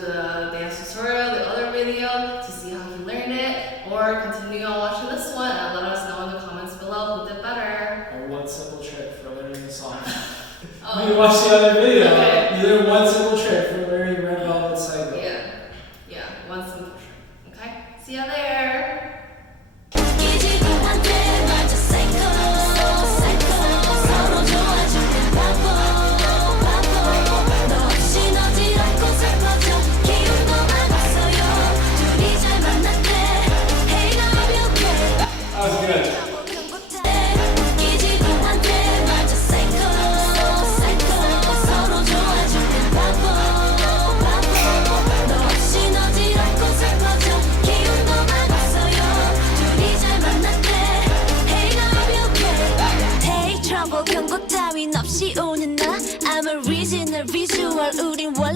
the dance tutorial, the other video, to see how he learned it, or continue on watching this one and let us know in the comments below who did better. Or one simple trick for learning the song. Oh. You watch the other video. Okay. You learn one simple trick for learning Red Velvet Psycho. Yeah, one simple trick. Okay? See ya there! 경고 따윈 없이 오는 나 I'm original visual 우린 원래